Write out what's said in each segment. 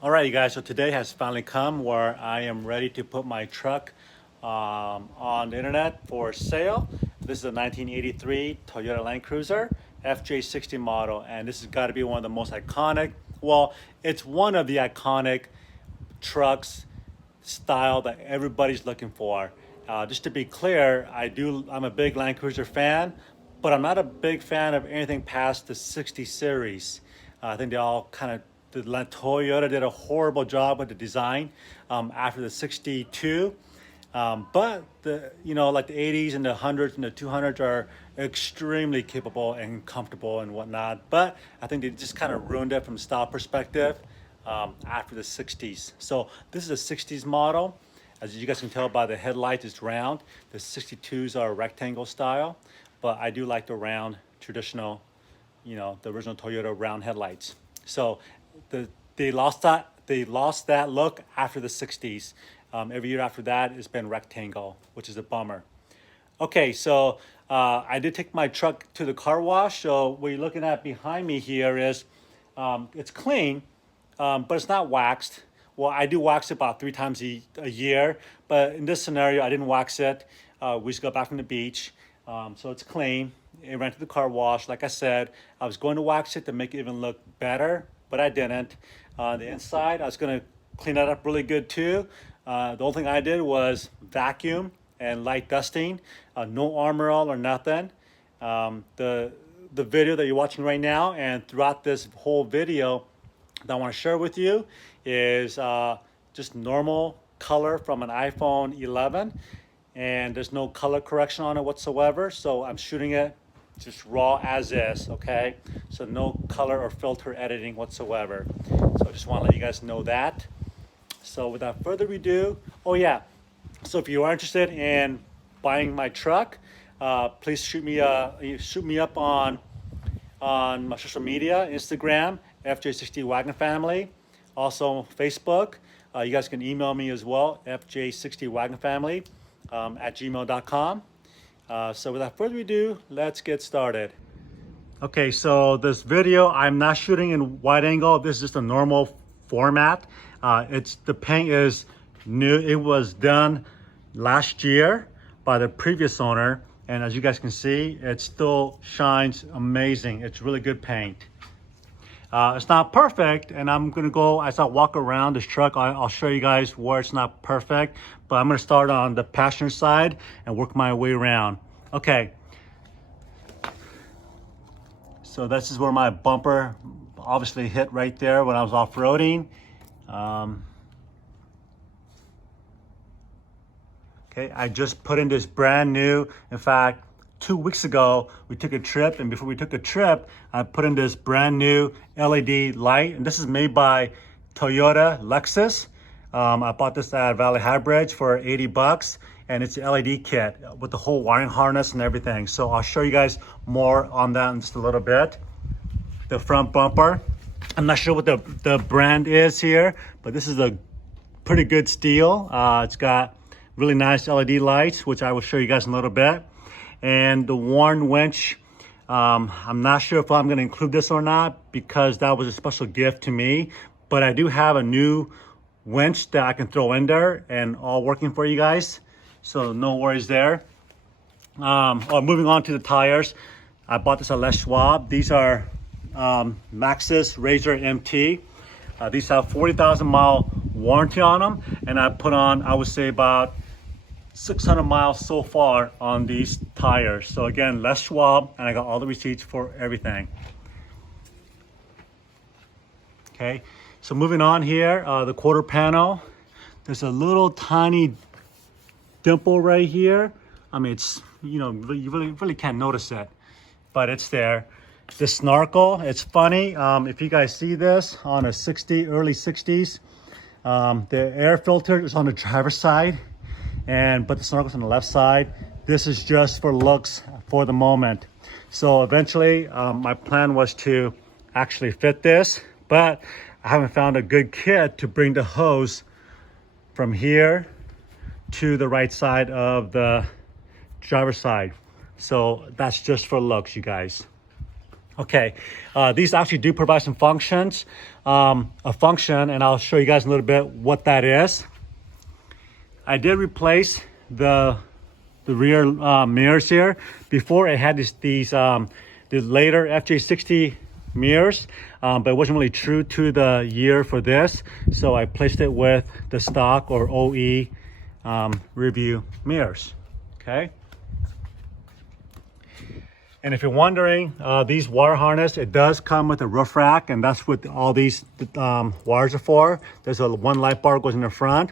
All right, you guys, so today has finally come where I am ready to put my truck on the internet for sale. This is a 1983 Toyota Land Cruiser FJ60 model, and this has got to be one of the most iconic, well, it's one of the iconic trucks style that everybody's looking for. Just to be clear, I'm a big Land Cruiser fan, but I'm not a big fan of anything past the 60 series. I think they all kind of, Toyota did a horrible job with the design after the 62. But like the 80s and the 100s and the 200s are extremely capable and comfortable and whatnot. But I think they just kind of ruined it from a style perspective after the 60s. So this is a 60s model. As you guys can tell by the headlights, it's round. The 62s are rectangle style, but I do like the round, traditional, the original Toyota round headlights. So they lost that look after the 60s. Every year after that, it's been rectangle, which is a bummer. Okay, so I did take my truck to the car wash. So what you're looking at behind me here is it's clean, but it's not waxed. Well, I do wax it about 3 times a year, but in this scenario, I didn't wax it. We just got back from the beach, so it's clean. It ran to the car wash. Like I said, I was going to wax it to make it even look better, but I didn't. The inside, I was going to clean that up really good too. The only thing I did was vacuum and light dusting. No Armor All or nothing. The video that you're watching right now and throughout this whole video that I want to share with you is just normal color from an iPhone 11, and there's no color correction on it whatsoever. So I'm shooting it just raw as is, okay? So no color or filter editing whatsoever. So I just want to let you guys know that. So without further ado, oh yeah, so if you are interested in buying my truck, please shoot me up on my social media, Instagram, FJ60 Wagon Family, also Facebook. You guys can email me as well, FJ60 Wagon Family at gmail.com. So without further ado, let's get started. Okay, so this video, I'm not shooting in wide angle. This is just a normal format. The paint is new. It was done last year by the previous owner. And as you guys can see, it still shines amazing. It's really good paint. It's not perfect, and I'm gonna go, as I walk around this truck, I'll show you guys where it's not perfect, but I'm gonna start on the passenger side and work my way around. Okay. So this is where my bumper obviously hit right there when I was off-roading. Okay, I just put in this brand new, in fact, 2 weeks ago, we took a trip, and before we took a trip, I put in this brand new LED light, and this is made by Toyota Lexus. I bought this at Valley High Bridge for 80 bucks, and it's an LED kit with the whole wiring harness and everything. So I'll show you guys more on that in just a little bit. The front bumper, I'm not sure what the brand is here, but this is a pretty good steel. It's got really nice LED lights, which I will show you guys in a little bit. And the worn winch, I'm not sure if I'm going to include this or not because that was a special gift to me, but I do have a new winch that I can throw in there and all working for you guys, so no worries there. Moving on to the tires, I bought this at Les Schwab. These are Maxxis Razor MT. These have 40,000 mile warranty on them, and I put on, I would say, about 600 miles so far on these tires. So again, Les Schwab, and I got all the receipts for everything. Okay, so moving on here, the quarter panel. There's a little tiny dimple right here. I mean, it's, you really can't notice it, but it's there. The snorkel, it's funny. If you guys see this on a early 60s, the air filter is on the driver's side, but the snorkel's on the left side. This is just for looks for the moment. So eventually, my plan was to actually fit this, but I haven't found a good kit to bring the hose from here to the right side of the driver's side. So that's just for looks, you guys. Okay, these actually do provide some functions, a function, and I'll show you guys in a little bit what that is. I did replace the rear mirrors here. Before it had these later FJ60 mirrors, but it wasn't really true to the year for this, so I placed it with the stock or OE rear view mirrors. Okay. And if you're wondering, these wire harness, it does come with a roof rack, and that's what all these wires are for. There's one light bar goes in the front,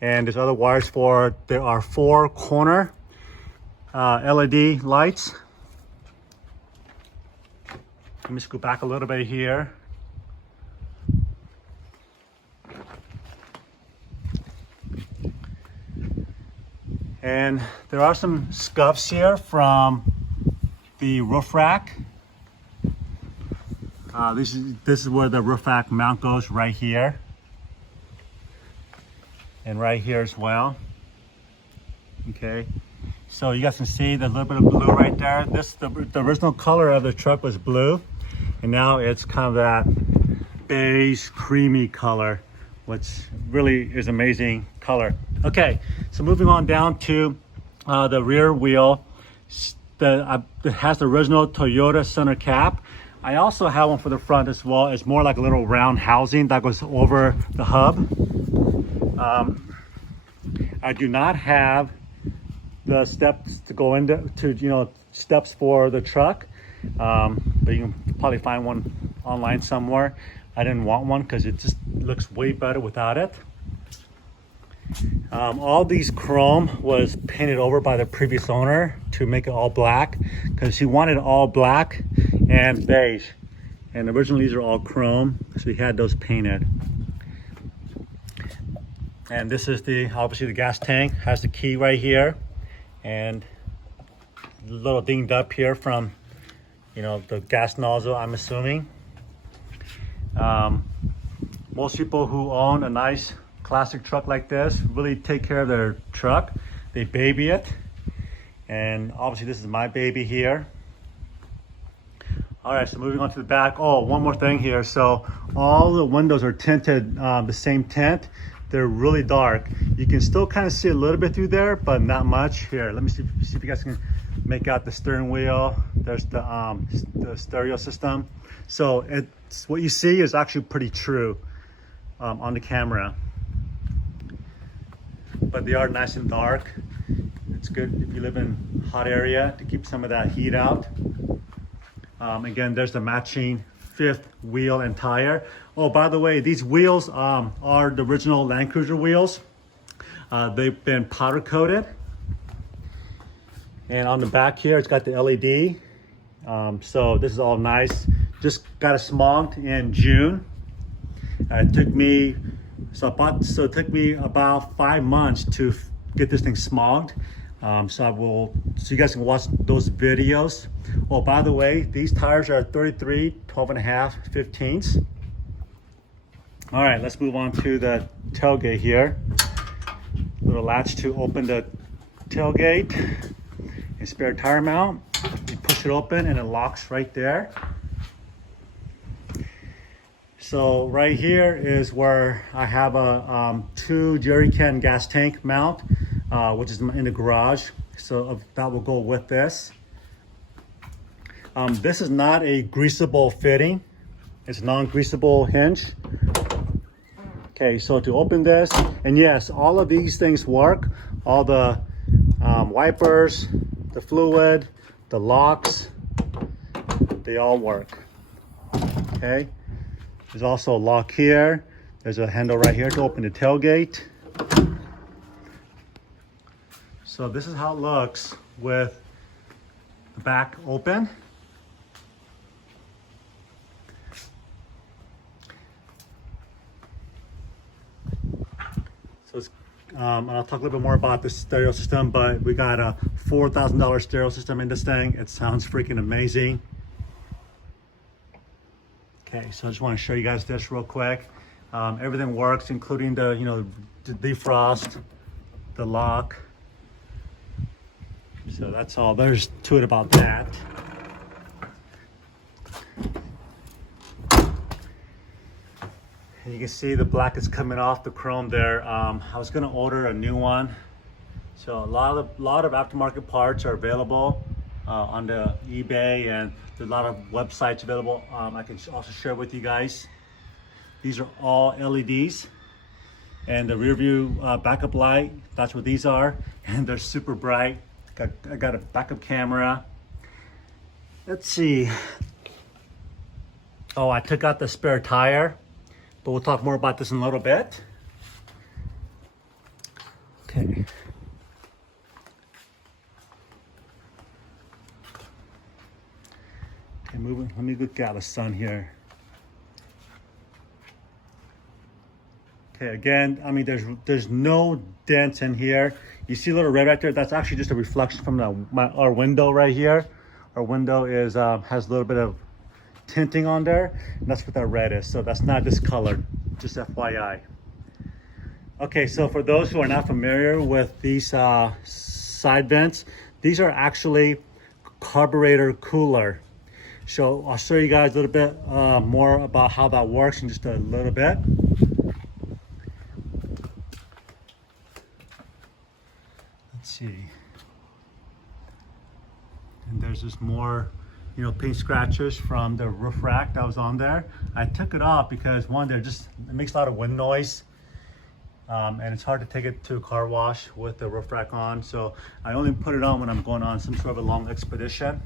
and there's other wires for, there are 4 corner LED lights. Let me scoot back a little bit here. And there are some scuffs here from the roof rack. This is where the roof rack mount goes, right here. And right here as well. Okay. So you guys can see there's a little bit of blue right there. The original color of the truck was blue, and now it's kind of that beige, creamy color, which really is amazing color. Okay, so moving on down to the rear wheel. It has the original Toyota center cap. I also have one for the front as well. It's more like a little round housing that goes over the hub. I do not have the steps to go into, steps for the truck, but you can probably find one online somewhere. I didn't want one because it just looks way better without it. All these chrome was painted over by the previous owner to make it all black, because he wanted all black and beige, and originally these are all chrome, so he had those painted. And this is obviously the gas tank, has the key right here, and a little dinged up here from the gas nozzle, I'm assuming. Most people who own a nice classic truck like this really take care of their truck. They baby it, and obviously this is my baby here. All right, so moving on to the back. Oh, one more thing here. So all the windows are tinted the same tint. They're really dark. You can still kind of see a little bit through there, but not much. Here, let me see if you guys can make out the steering wheel. There's the stereo system. So it's what you see is actually pretty true on the camera. But they are nice and dark. It's good if you live in a hot area to keep some of that heat out. Again, there's the matching 5th wheel and tire. Oh, by the way, these wheels are the original Land Cruiser wheels. They've been powder coated. And on the back here, it's got the LED. So this is all nice. Just got it smogged in June. It took me about 5 months to get this thing smogged. So you guys can watch those videos. Oh, by the way, these tires are 33, 12.5, 15s. All right, let's move on to the tailgate here. Little latch to open the tailgate. A spare tire mount. You push it open and it locks right there. So right here is where I have a 2 jerry can gas tank mount, which is in the garage. So that will go with this. This is not a greasable fitting. It's a non-greasable hinge. Okay, so to open this, and yes, all of these things work. All the wipers, the fluid, the locks, they all work. Okay. There's also a lock here. There's a handle right here to open the tailgate. So this is how it looks with the back open. So it's, I'll talk a little bit more about the stereo system, but we got a $4,000 stereo system in this thing. It sounds freaking amazing. Okay, so I just want to show you guys this real quick. Everything works, including the defrost, the lock. So that's all there's to it about that. And you can see the black is coming off the chrome there. I was gonna order a new one. So a lot of aftermarket parts are available on the eBay, and there's a lot of websites available. I can also share with you guys. These are all LEDs, and the rear view backup light, that's what these are, and they're super bright. I got a backup camera. Let's see. Oh, I took out the spare tire, but we'll talk more about this in a little bit. Okay. Okay, moving. Let me look out the sun here. Okay, again, I mean, there's no dents in here. You see a little red right there? That's actually just a reflection from our window right here. Our window is has a little bit of tinting on there, and that's what that red is. So that's not discolored, just FYI. Okay, so for those who are not familiar with these side vents, these are actually carburetor cooler. So I'll show you guys a little bit more about how that works in just a little bit. Let's see. And there's just more, you know, paint scratches from the roof rack that was on there. I took it off because one, it makes a lot of wind noise. And it's hard to take it to a car wash with the roof rack on. So I only put it on when I'm going on some sort of a long expedition.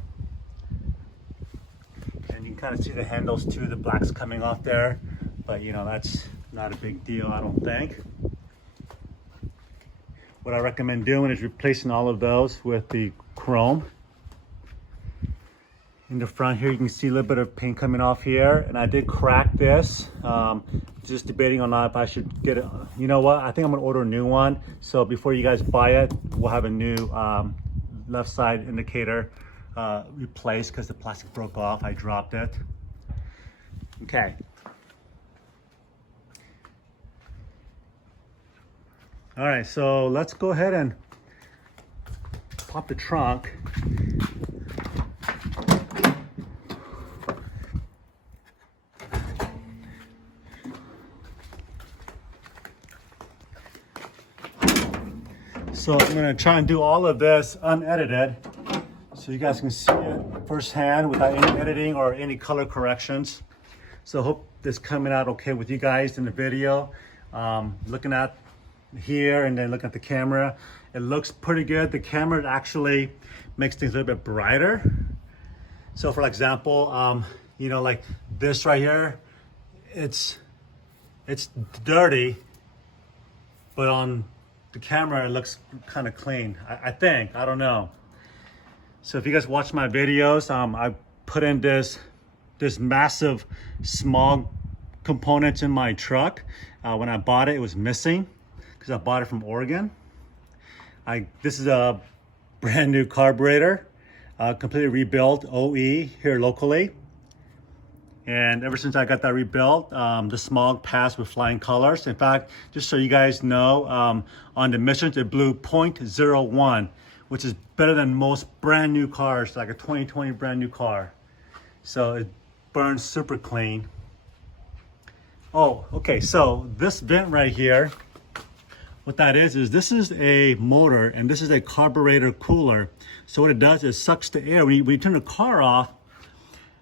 And you can kind of see the handles too, the black's coming off there. But you know, that's not a big deal, I don't think. What I recommend doing is replacing all of those with the chrome. In the front here, you can see a little bit of paint coming off here, and I did crack this. Just debating on if I should get it. You know what? I think I'm gonna order a new one. So before you guys buy it, we'll have a new left side indicator replaced because the plastic broke off. I dropped it. Okay. All right, so let's go ahead and pop the trunk. So I'm gonna try and do all of this unedited so you guys can see it firsthand without any editing or any color corrections. So I hope this is coming out okay with you guys in the video. Looking at here and then looking at the camera, it looks pretty good. The camera actually makes things a little bit brighter. So for example, you know, like this right here, it's dirty, but on the camera it looks kind of clean. I think, I don't know. So if you guys watch my videos, I put in this massive small components in my truck. When I bought it, it was missing because I bought it from Oregon. This is a brand new carburetor, completely rebuilt OE here locally. And ever since I got that rebuilt, the smog passed with flying colors. In fact, just so you guys know, on the emissions, it blew 0.01, which is better than most brand new cars, like a 2020 brand new car. So it burns super clean. Oh, okay, so this vent right here, what that is this is a motor and this is a carburetor cooler. So what it does is sucks the air. When you turn the car off,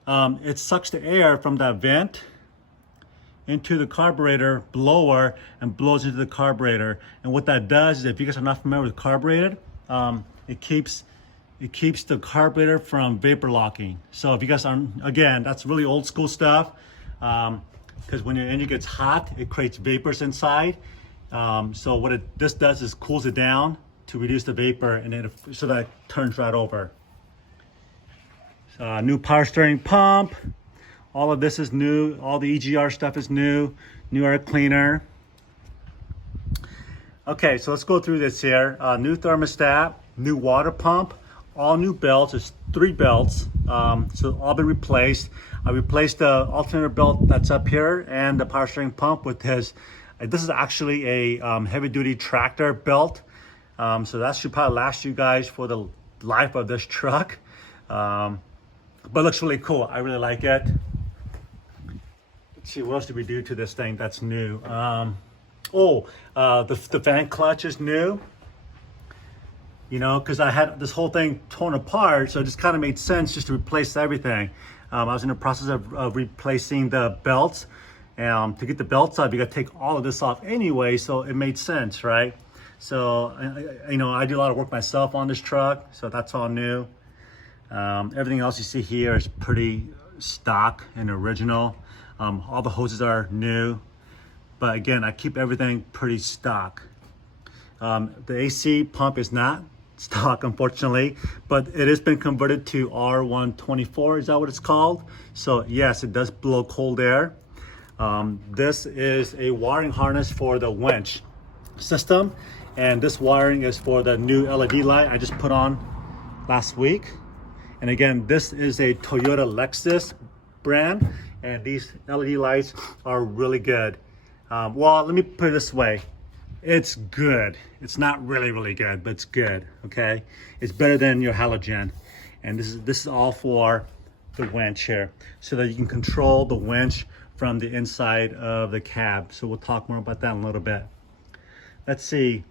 it sucks the air from that vent into the carburetor blower and blows into the carburetor. And what that does is, if you guys are not familiar with carburetor, it keeps the carburetor from vapor locking. So if you guys aren't, again, that's really old school stuff, because when your engine gets hot, it creates vapors inside. So what this does is cools it down to reduce the vapor, and then so that it turns right over. New power steering pump. All of this is new. All the EGR stuff is new. New air cleaner. Okay, so let's go through this here. New thermostat, new water pump, all new belts. There's 3 belts, so all been replaced. I replaced the alternator belt that's up here and the power steering pump with this. This is actually a heavy duty tractor belt. So that should probably last you guys for the life of this truck. But it looks really cool. I really like it. see, what else did we do to this thing that's new? The fan clutch is new. You know, because I had this whole thing torn apart, so it just kind of made sense just to replace everything. I was in the process of replacing the belts. To get the belts off, you got to take all of this off anyway, so it made sense, right? So, you know, I do a lot of work myself on this truck, so that's all new. Everything else you see here is pretty stock and original. All the hoses are new, but again, I keep everything pretty stock. The AC pump is not stock, unfortunately, but it has been converted to R124, is that what it's called? So yes, it does blow cold air. This is a wiring harness for the winch system, and this wiring is for the new LED light I just put on last week. And again, this is a Toyota Lexus brand, and these LED lights are really good. Well, let me put it this way. It's good. It's not really good, but it's good, okay? It's better than your halogen. And this is all for the winch here, so that you can control the winch from the inside of the cab. So we'll talk more about that in a little bit. Let's see.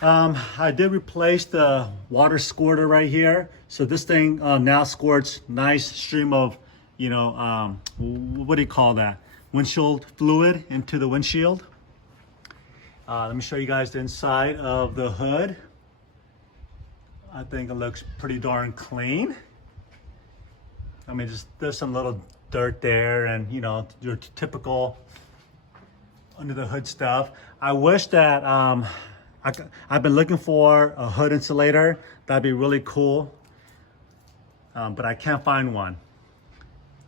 I did replace the water squirter right here. So this thing now squirts nice stream of, you know, what do you call that? Windshield fluid into the windshield. Let me show you guys the inside of the hood. I think it looks pretty darn clean. I mean, there's some little dirt there, and you know, your typical under the hood stuff. I wish that I've been looking for a hood insulator. That'd be really cool, but I can't find one,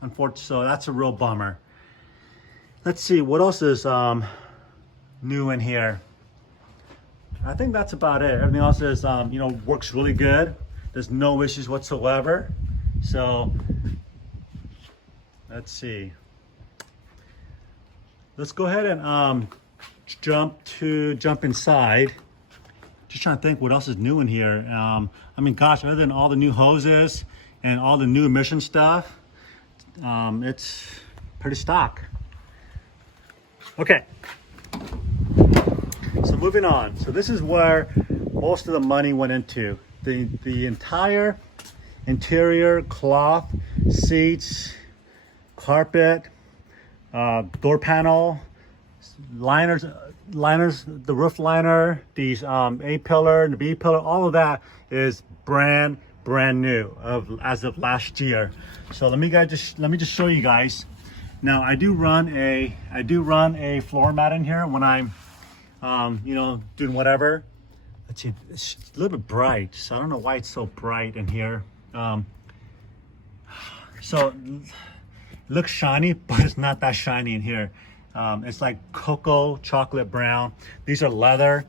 unfortunately. So that's a real bummer. Let's see what else is new in here. I think that's about it. Everything else is you know, works really good. There's no issues whatsoever. So let's see. Let's go ahead and jump inside. Just trying to think what else is new in here. I mean, gosh, other than all the new hoses and all the new emission stuff, it's pretty stock. Okay. So moving on. So this is where most of the money went into. The entire interior, cloth, seats, carpet, door panel, liners, the roof liner, these A pillar and the B pillar, all of that is brand new as of last year. So let me just show you guys. Now I do run a floor mat in here when I'm you know, doing whatever. Let's see, it's a little bit bright, so I don't know why it's so bright in here. So it looks shiny, but it's not that shiny in here. It's like cocoa chocolate brown. These are leather.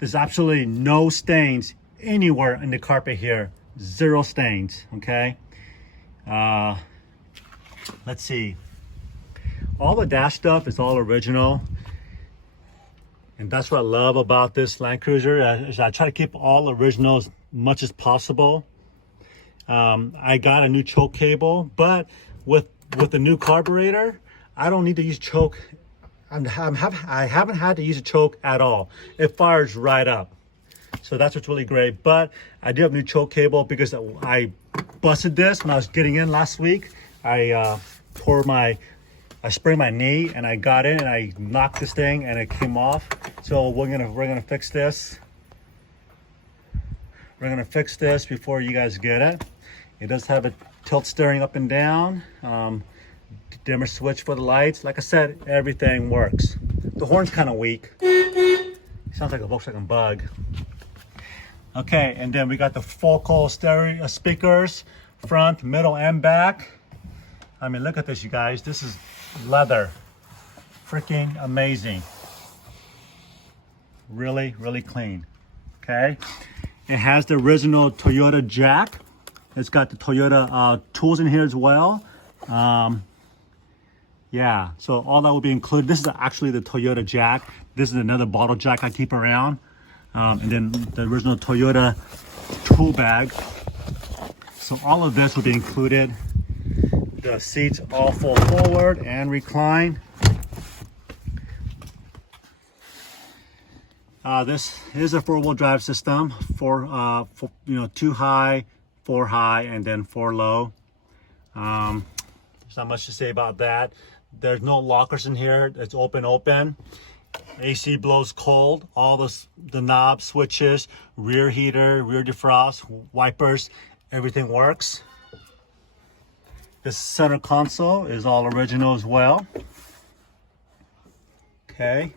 There's absolutely no stains anywhere in the carpet here. Zero stains, okay? Let's see. All the dash stuff is all original. And that's what I love about this Land Cruiser, is I try to keep all original as much as possible. I got a new choke cable, but with the new carburetor, I don't need to use choke. I haven't had to use a choke at all. It fires right up. So that's what's really great. But I do have a new choke cable because I busted this when I was getting in last week. I sprained my knee and I got in and I knocked this thing and it came off. So we're gonna fix this. We're gonna fix this before you guys get it. It does have a tilt steering up and down. Dimmer switch for the lights. Like I said, everything works. The horn's kind of weak. Sounds like a Volkswagen Bug. Okay, and then we got the focal stereo speakers, front, middle, and back. I mean, look at this, you guys. This is leather. Freaking amazing. Really, really clean. Okay. It has the original Toyota jack. It's got the Toyota tools in here as well. Yeah, so all that will be included. This is actually the Toyota jack. This is another bottle jack I keep around. And then the original Toyota tool bag. So all of this will be included. The seats all fold forward and recline. This is a 4-wheel drive system for 2 high, 4 high, and then 4 low. There's not much to say about that. There's no lockers in here. It's open. AC blows cold. All the knobs, switches, rear heater, rear defrost, wipers, everything works. This center console is all original as well. Okay.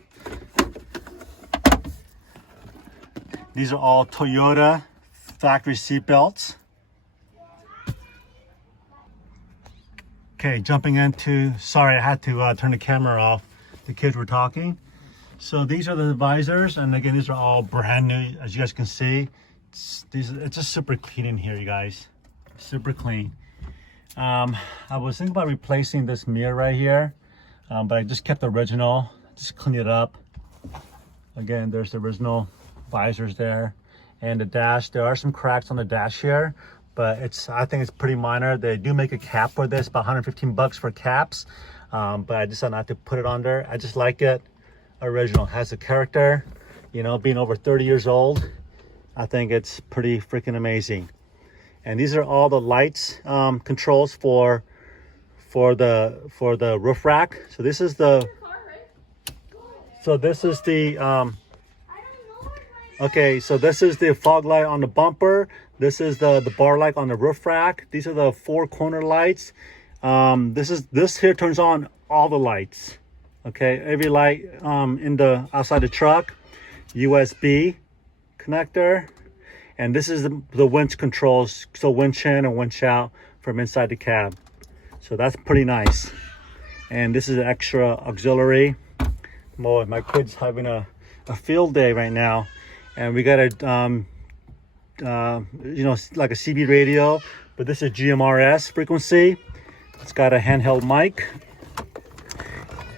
These are all Toyota factory seat belts. Okay, jumping into, sorry, I had to turn the camera off. The kids were talking. So these are the visors, and again, these are all brand new, as you guys can see. It's just super clean in here, you guys. Super clean. I was thinking about replacing this mirror right here, but I just kept the original, just clean it up. Again, there's the original visors there, and the dash. There are some cracks on the dash here, but I think it's pretty minor. They do make a cap for this, about 115 bucks for caps, but I decided not to put it on there. I just like it. Original has a character, you know, being over 30 years old. I think it's pretty freaking amazing. And these are all the lights controls for the roof rack. So this is the okay, so this is the fog light on the bumper. This is the bar light on the roof rack. These are the 4 corner lights. This here turns on all the lights. Okay, every light in the outside the truck, USB connector, and this is the winch controls, so winch in and winch out from inside the cab. So that's pretty nice. And this is an extra auxiliary. Boy, my kid's having a field day right now, and we got a like a CB radio, but this is GMRS frequency. It's got a handheld mic,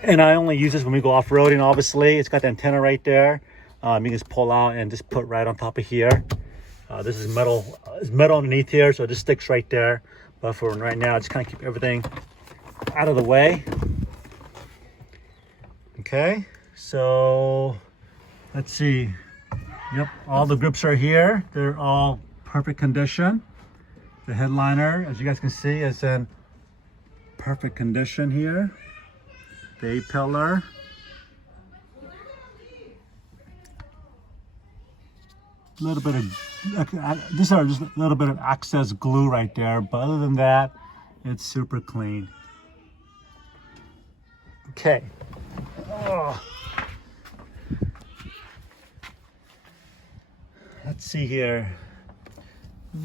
and I only use this when we go off-roading. Obviously, it's got the antenna right there. You can just pull out and just put right on top of here. This is metal. It's metal underneath here, so it just sticks right there. But for right now, I just kind of keep everything out of the way. Okay, so let's see. Yep, all the grips are here. They're all perfect condition. The headliner, as you guys can see, is in perfect condition here. The A-pillar. A little bit of, these are just a little bit of excess glue right there, but other than that, it's super clean. Okay. Oh. Let's see here.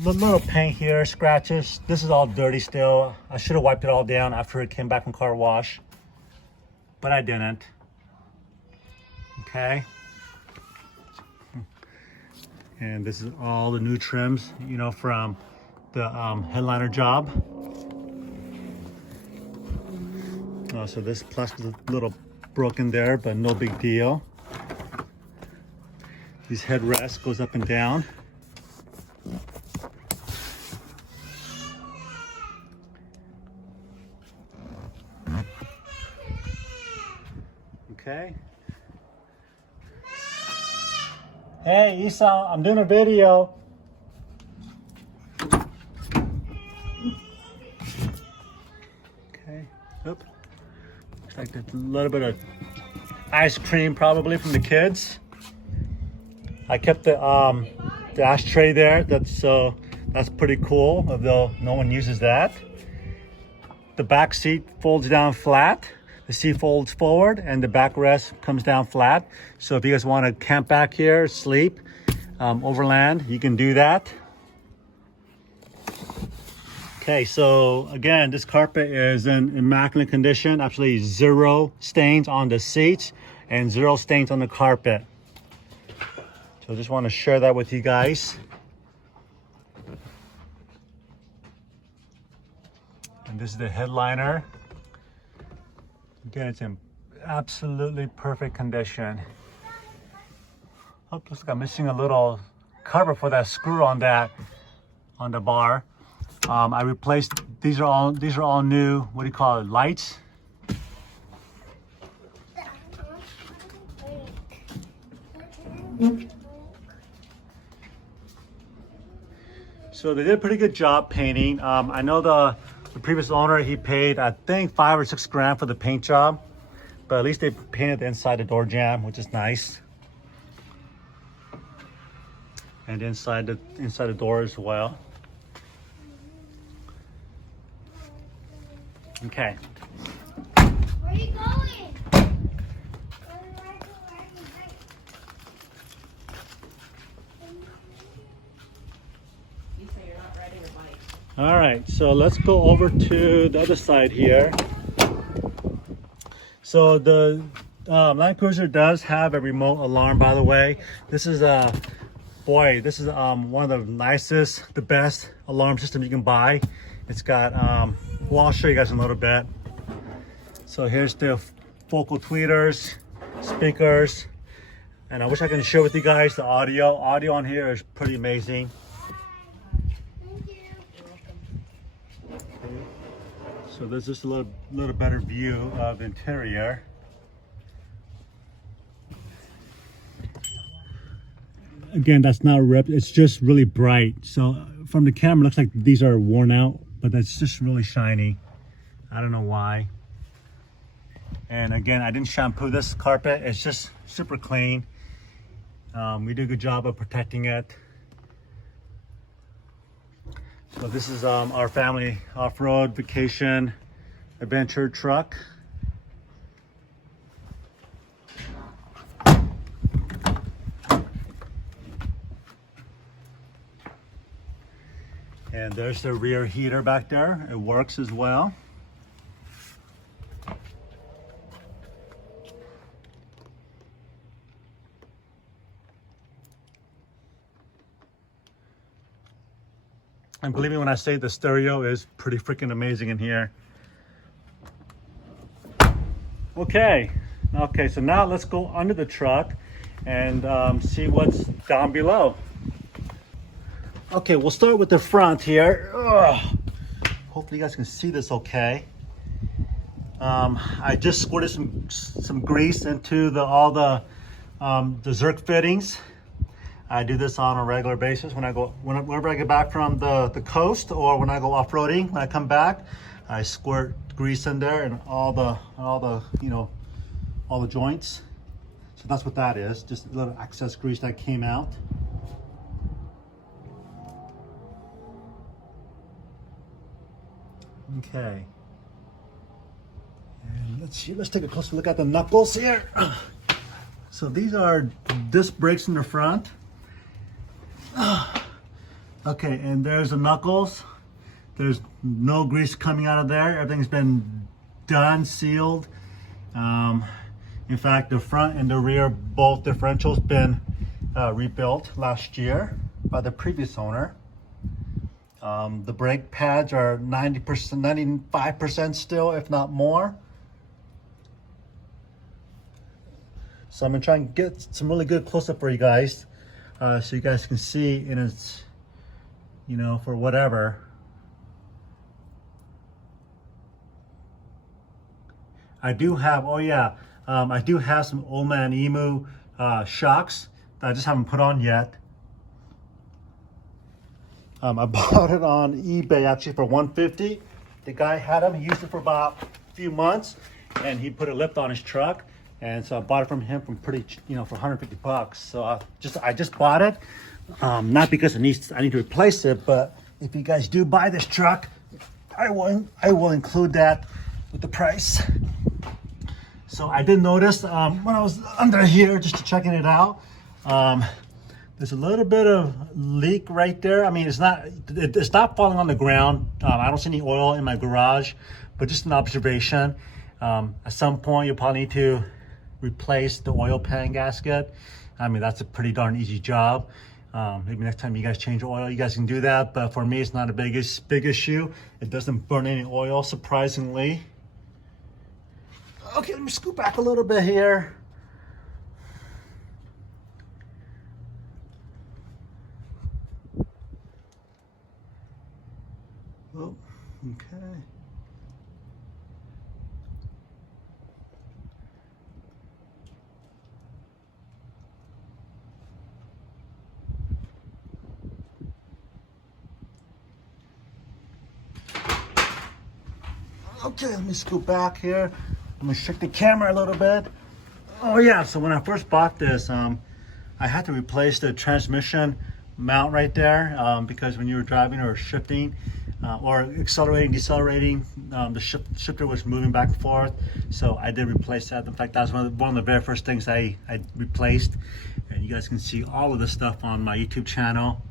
Little paint here, scratches. This is all dirty still. I should have wiped it all down after it came back from car wash, but I didn't. Okay. And this is all the new trims, you know, from the headliner job. So this plastic is a little broken there, but no big deal. These headrests goes up and down. Okay. Hey, Isa, I'm doing a video. Okay. Oop. Looks like a little bit of ice cream probably from the kids. I kept the ashtray there. That's pretty cool, although no one uses that. The back seat folds down flat. The seat folds forward and the backrest comes down flat. So if you guys want to camp back here, sleep, overland, you can do that. Okay, so again, this carpet is in immaculate condition. Absolutely 0 stains on the seats and 0 stains on the carpet. So I just want to share that with you guys. And this is the headliner. Again, it's in absolutely perfect condition. Oh, looks like I'm missing a little cover for that screw on the bar. I replaced, these are all new, what do you call it, lights? So they did a pretty good job painting. I know the previous owner, he paid, I think, 5 or 6 grand for the paint job, but at least they painted the inside the door jamb, which is nice. And inside the door as well. Okay. Where are you going? You say you're not riding a bike. All right, so let's go over to the other side here. So the Land Cruiser does have a remote alarm, by the way. This is boy, this is one of the nicest, the best alarm system you can buy. It's got, well, I'll show you guys in a little bit. So here's the focal tweeters, speakers, and I wish I could share with you guys the audio. Audio on here is pretty amazing. Thank you. So there's just a little better view of interior. Again, that's not ripped, it's just really bright. So from the camera, it looks like these are worn out, but that's just really shiny. I don't know why. And again, I didn't shampoo this carpet. It's just super clean. We do a good job of protecting it. So this is our family off-road vacation adventure truck. And there's the rear heater back there. It works as well. And believe me when I say the stereo is pretty freaking amazing in here. Okay, so now let's go under the truck and see what's down below. Okay, we'll start with the front here. Ugh. Hopefully you guys can see this okay. I just squirted some grease into all the Zerk fittings. I do this on a regular basis whenever I get back from the coast, or when I go off-roading. When I come back, I squirt grease in there and all the joints. So that's what that is, just a little excess grease that came out. Okay. And let's take a closer look at the knuckles here. So these are disc brakes in the front. Okay, and there's the knuckles. There's no grease coming out of there. Everything's been done, sealed. In fact, the front and the rear, both differentials, been rebuilt last year by the previous owner. The brake pads are 90%, 95% still, if not more. So I'm gonna try and get some really good close-up for you guys, so you guys can see in its, for whatever. I do have, I do have some Old Man Emu shocks that I just haven't put on yet. I bought it on eBay actually for $150. The guy had them, he used it for about a few months, and he put a lift on his truck. And so I bought it from him for for 150 bucks. So I just bought it, not because I need to replace it, but if you guys do buy this truck, I will include that with the price. So I did notice when I was under here just checking it out, there's a little bit of leak right there. I mean, it's not falling on the ground. I don't see any oil in my garage, but just an observation. At some point, you'll probably need to replace the oil pan gasket. I mean, that's a pretty darn easy job. Maybe next time you guys change oil, you guys can do that. But for me, it's not a big issue. It doesn't burn any oil, surprisingly. Okay, let me scoot back a little bit here. Oh, okay. Okay, let me scoot back here. Let me shake the camera a little bit. Oh yeah, so when I first bought this, I had to replace the transmission mount right there because when you were driving or shifting or accelerating, decelerating, the shifter was moving back and forth. So I did replace that. In fact, that was one of the very first things I replaced. And you guys can see all of this stuff on my YouTube channel,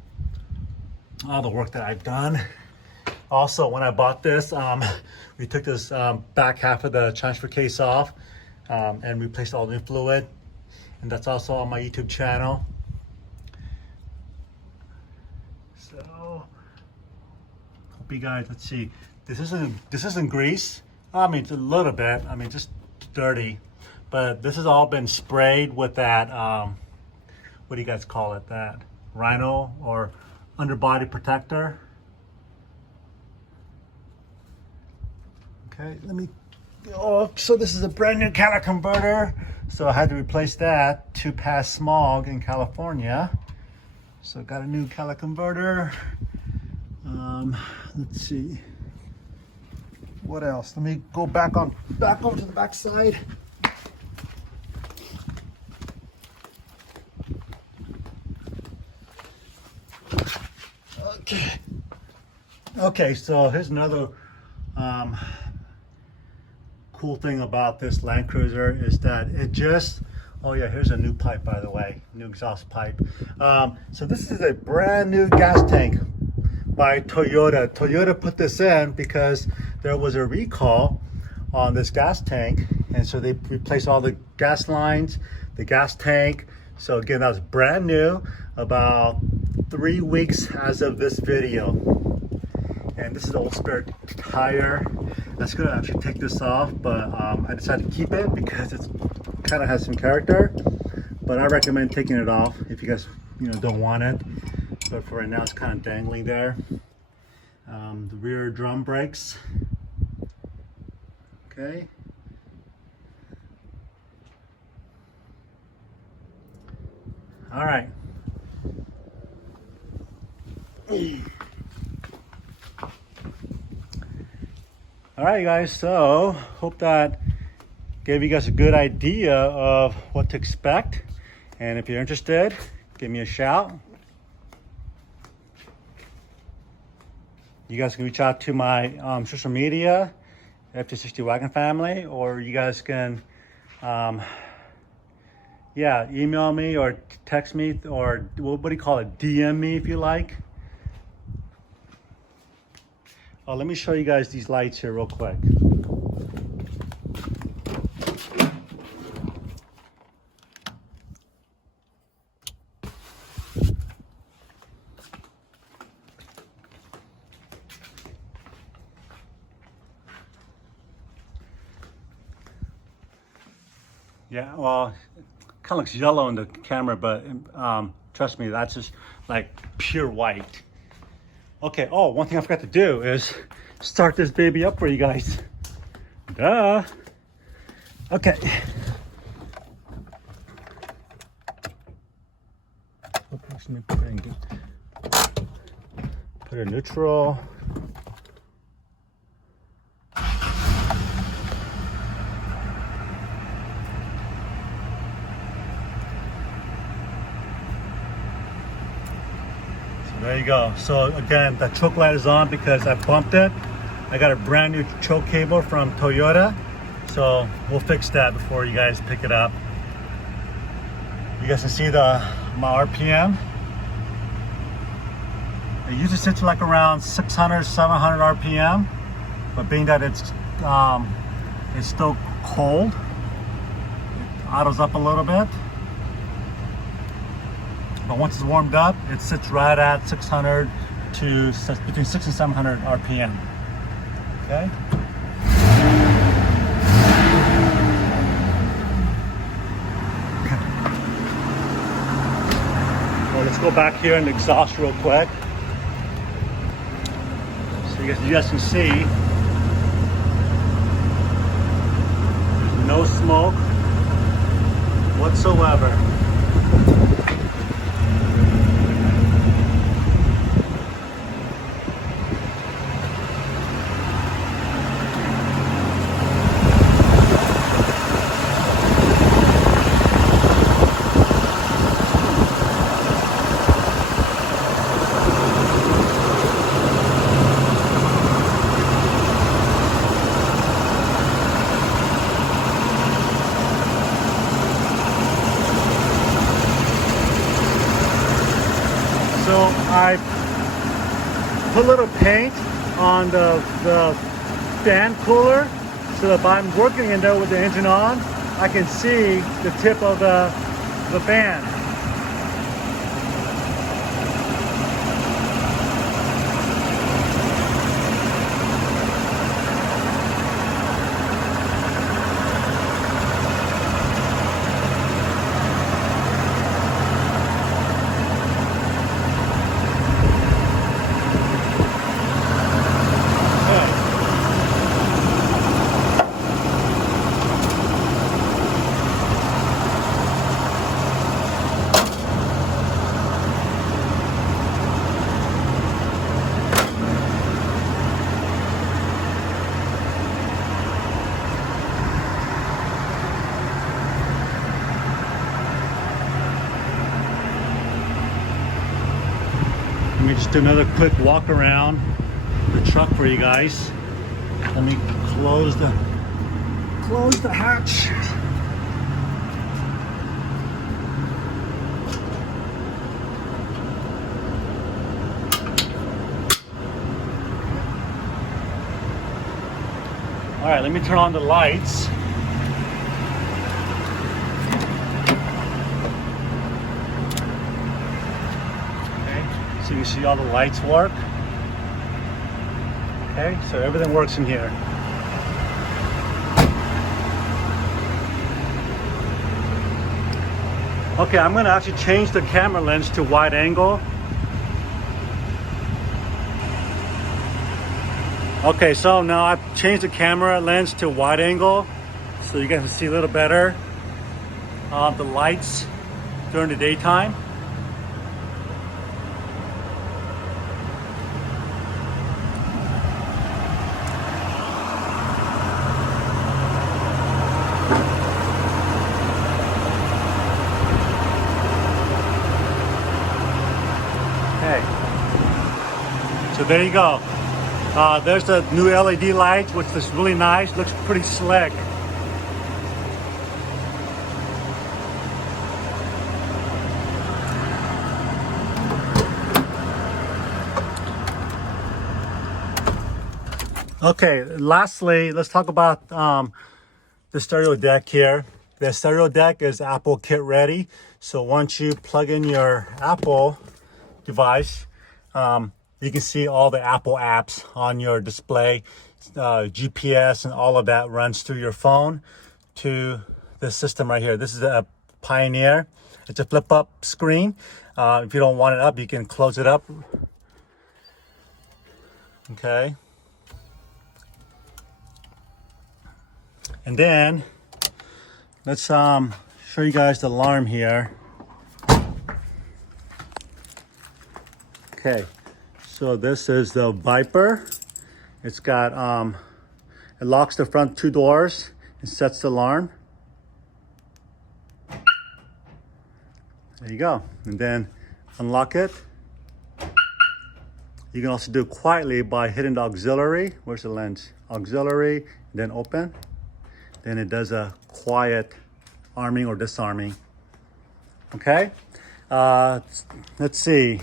all the work that I've done. Also, when I bought this, we took this back half of the transfer case off and replaced all the new fluid. And that's also on my YouTube channel. So, hope you guys, let's see. This isn't grease. I mean, it's a little bit. I mean, just dirty. But this has all been sprayed with that, what do you guys call it? That rhino or underbody protector. Okay, let me, oh, so this is a brand new catalytic converter. So I had to replace that to pass smog in California. So got a new catalytic converter. Let's see. What else? Let me go back over to the back side. Okay. Okay, so here's another cool thing about this Land Cruiser is that it just, oh yeah, here's a new pipe, by the way, new exhaust pipe. So this is a brand new gas tank by Toyota. Toyota put this in because there was a recall on this gas tank, and so they replaced all the gas lines, the gas tank. So again, that was brand new, about 3 weeks as of this video. And this is the old spare tire. That's gonna actually take this off, but I decided to keep it because it's kind of has some character. But I recommend taking it off if you guys don't want it. But for right now, it's kind of dangling there. The rear drum brakes. Okay. All right. All right, guys, so hope that gave you guys a good idea of what to expect. And if you're interested, give me a shout. You guys can reach out to my social media, FJ60 Wagon Family, or you guys can email me or text me, or what do you call it, DM me if you like. Oh, let me show you guys these lights here real quick. Yeah, well, it kind of looks yellow in the camera, but trust me, that's just like pure white. Okay, oh, one thing I forgot to do is start this baby up for you guys. Duh. Okay. Put it in neutral. There you go. So again, the choke light is on because I bumped it. I got a brand new choke cable from Toyota. So we'll fix that before you guys pick it up. You guys can see my RPM. It usually sits like around 600, 700 RPM. But being that it's still cold, it autos up a little bit. But once it's warmed up, it sits right at 600 to between 600 and 700 RPM. Okay. Well, let's go back here and exhaust real quick. See So you guys can see, there's no smoke whatsoever. So I put a little paint on the fan cooler so that if I'm working in there with the engine on, I can see the tip of the fan. Let me just do another quick walk around the truck for you guys. Let me close the hatch. All right, let me turn on the lights. So you see all the lights work. Okay, so everything works in here. Okay, I'm gonna actually change the camera lens to wide angle. Okay, so now I've changed the camera lens to wide angle so you guys can see a little better the lights during the daytime. So there you go. There's the new LED light, which is really nice. Looks pretty slick. Okay, lastly, let's talk about the stereo deck here. The stereo deck is Apple kit ready. So once you plug in your Apple device, you can see all the Apple apps on your display. GPS and all of that runs through your phone to the system right here. This is a Pioneer. It's a flip up screen. If you don't want it up, you can close it up. Okay. And then let's show you guys the alarm here. Okay. So this is the Viper. It's got, it locks the front two doors and sets the alarm. There you go. And then unlock it. You can also do it quietly by hitting the auxiliary. Where's the lens? Auxiliary, then open. Then it does a quiet arming or disarming. Okay. Let's see.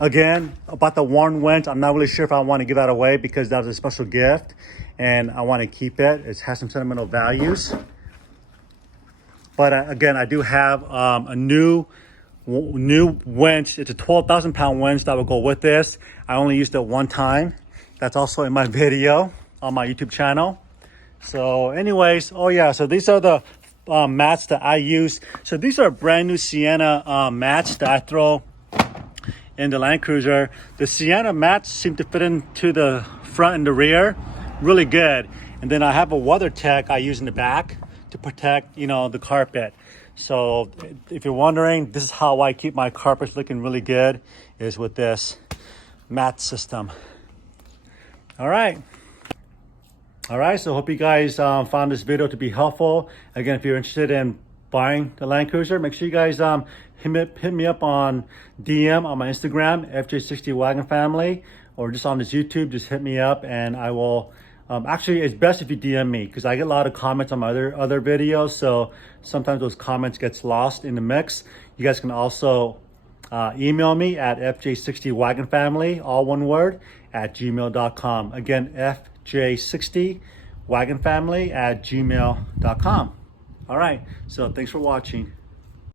Again, about the worn winch, I'm not really sure if I want to give that away because that was a special gift and I want to keep it. It has some sentimental values. But again, I do have a new winch. It's a 12,000 pound winch that will go with this. I only used it one time. That's also in my video on my YouTube channel. So anyways, oh yeah, so these are the mats that I use. So these are brand new Sienna mats that I throw in the Land Cruiser. The Sienna mats seem to fit into the front and the rear, really good. And then I have a WeatherTech I use in the back to protect, you know, the carpet. So if you're wondering, this is how I keep my carpets looking really good, is with this mat system. All right, so hope you guys found this video to be helpful. Again, if you're interested in buying the Land Cruiser, make sure you guys hit me up on DM on my Instagram, FJ60 Wagon Family, or just on this YouTube, just hit me up and I will, actually it's best if you DM me because I get a lot of comments on my other videos, so sometimes those comments gets lost in the mix. You guys can also email me at FJ60wagonfamily, all one word, at gmail.com. Again, FJ60wagonfamily at gmail.com. All right, so thanks for watching.